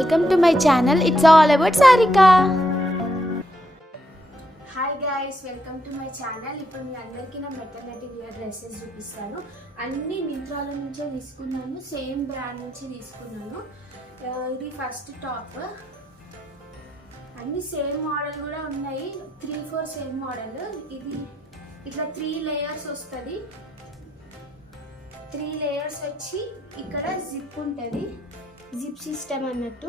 Welcome to my channel. It's all about Sarika. Hi guys, welcome to my channel. ఇప్పుడు మీ అందరికీ నా maternity wear dresses చూపిస్తాను. అన్ని మింత్రాల నుంచే తీసుకున్నాను, సేమ్ బ్రాండ్ నుంచి తీసుకున్నాను. ఇది ఫస్ట్ టాప్. అన్ని సేమ్ మోడల్ కూడా ఉన్నాయి, 3-4 సేమ్ మోడల్. ఇది ఇట్లా 3 లేయర్స్ వస్తుంది. 3 లేయర్స్ వచ్చి ఇక్కడ జిప్ ఉంటుంది, జిప్ సిస్టమ్ అన్నట్టు.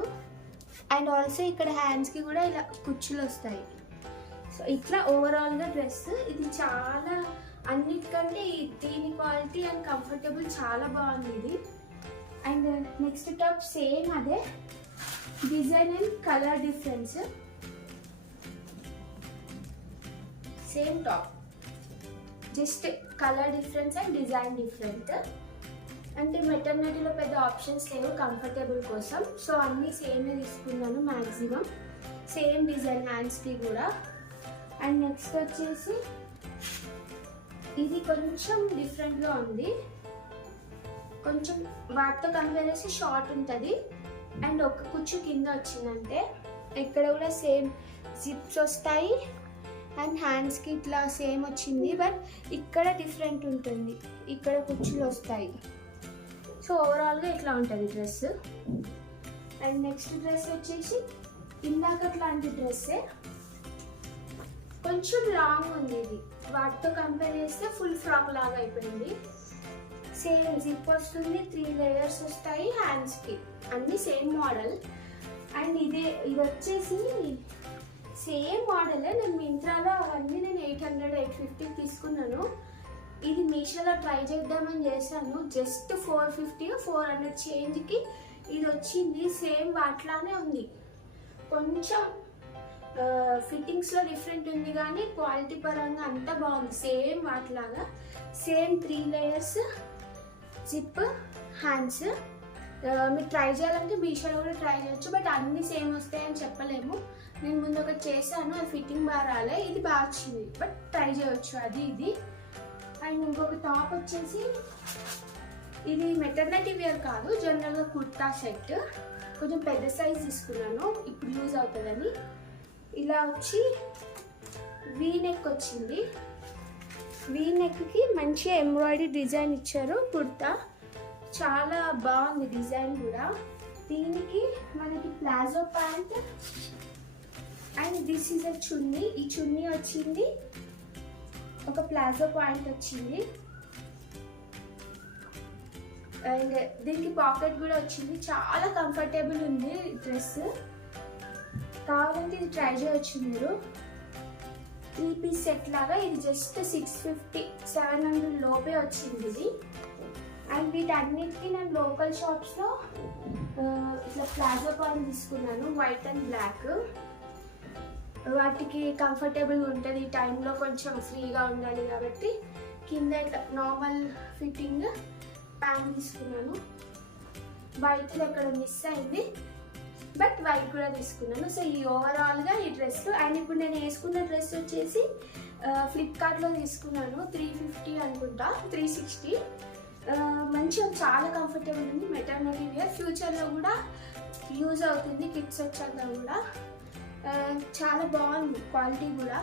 అండ్ ఆల్సో ఇక్కడ హ్యాండ్స్కి కూడా ఇలా కుచ్చులు వస్తాయి. సో ఇట్లా ఓవరాల్గా డ్రెస్ ఇది చాలా అన్నిటికంటే దీని క్వాలిటీ అండ్ కంఫర్టబుల్ చాలా బాగుంది ఇది. అండ్ నెక్స్ట్ టాప్ సేమ్ అదే design and colour difference. Same top, just colour difference and design different. అంటే మెటర్నిటీలో పెద్ద ఆప్షన్స్ లేవు కంఫర్టబుల్ కోసం, సో అన్నీ సేమే తీసుకున్నాను మ్యాక్సిమం. సేమ్ డిజైన్ హ్యాండ్స్కి కూడా. అండ్ నెక్స్ట్ వచ్చేసి ఇది కొంచెం డిఫరెంట్గా ఉంది, కొంచెం వాటితో కంపేర్ చేసి షార్ట్ ఉంటుంది. అండ్ ఒక కుచ్చు కింద వచ్చిందంటే ఇక్కడ కూడా సేమ్ జిప్స్ వస్తాయి. అండ్ హ్యాండ్స్కి ఇట్లా సేమ్ వచ్చింది, బట్ ఇక్కడ డిఫరెంట్ ఉంటుంది, ఇక్కడ కుచ్చులు వస్తాయి. సో ఓవరాల్గా ఇట్లా ఉంటుంది డ్రెస్. అండ్ నెక్స్ట్ డ్రెస్ వచ్చేసి ఇందాకట్లాంటి డ్రెస్సే, కొంచెం లాంగ్ ఉంది. ఇది వాటితో కంపేర్ చేస్తే ఫుల్ ఫ్రాక్ లాగా అయిపోయింది. సేమ్ జిప్ వస్తుంది, 3 లేయర్స్ వస్తాయి హ్యాండ్స్కి, అన్నీ సేమ్ మోడల్. అండ్ ఇది వచ్చేసి సేమ్ మోడల్. నేను మింత్రాలో అవన్నీ నేను 800-850 తీసుకున్నాను. ఇది మీషోలో ట్రై చేద్దామని చేశాను, జస్ట్ 450-400 చేంజ్కి ఇది వచ్చింది. సేమ్ వాట్లానే ఉంది, కొంచెం ఫిట్టింగ్స్లో డిఫరెంట్ ఉంది కానీ క్వాలిటీ పరంగా అంతా బాగుంది. సేమ్ వాటిలాగా సేమ్ 3 లేయర్స్ జిప్ హ్యాండ్స్. మీరు ట్రై చేయాలంటే మీషోలో కూడా ట్రై చేయొచ్చు, బట్ అన్నీ సేమ్ వస్తాయని చెప్పలేము. నేను ముందు ఒకటి చేశాను, అది ఫిట్టింగ్ బాగా రాలే, ఇది బాగా వచ్చింది, బట్ ట్రై చేయొచ్చు అది ఇది. అండ్ ఇంకొక టాప్ వచ్చేసి ఇది మెటర్నిటీ వేర్ కాదు, జనరల్గా కుర్తా సెట్. కొంచెం పెద్ద సైజ్ తీసుకున్నాను, ఇప్పుడు యూజ్ అవుతుందని. ఇలా వచ్చి వీ నెక్ వచ్చింది, వీ నెక్కి మంచిగా ఎంబ్రాయిడరీ డిజైన్ ఇచ్చారు. కుర్తా చాలా బాగుంది డిజైన్ కూడా. దీనికి మనకి palazzo pant and this is a chunni. ఈ చున్నీ వచ్చింది, ఒక ప్లాజో పాయింట్ వచ్చింది. అండ్ దీనికి పాకెట్ కూడా వచ్చింది. చాలా కంఫర్టబుల్ ఉంది డ్రెస్, కావాలంటే ఇది ట్రై చేయొచ్చు మీరు. 3 పీస్ సెట్ లాగా ఇది జస్ట్ 650-700 లోపే వచ్చింది ఇది. అండ్ వీటన్నిటికీ నేను లోకల్ షాప్స్లో ఇట్లా ప్లాజో పాయింట్ తీసుకున్నాను, వైట్ అండ్ బ్లాక్. వాటికి కంఫర్టబుల్గా ఉంటుంది, ఈ టైంలో కొంచెం ఫ్రీగా ఉండాలి కాబట్టి కింద నార్మల్ ఫిట్టింగ్ ప్యాంట్ తీసుకున్నాను. వైట్ ఎక్కడ మిస్ అయింది, బట్ వైట్ కూడా తీసుకున్నాను. సో ఈ ఓవరాల్గా ఈ డ్రెస్. అండ్ ఇప్పుడు నేను వేసుకున్న డ్రెస్ వచ్చేసి ఫ్లిప్కార్ట్లో తీసుకున్నాను, 350 అనుకుంటా, 360. మంచిగా చాలా కంఫర్టబుల్ ఉంది, మెటర్నిటీ వేర్. ఫ్యూచర్లో కూడా యూజ్ అవుతుంది, కిడ్స్ వచ్చాక కూడా. చాలా బాగుంది క్వాలిటీ కూడా.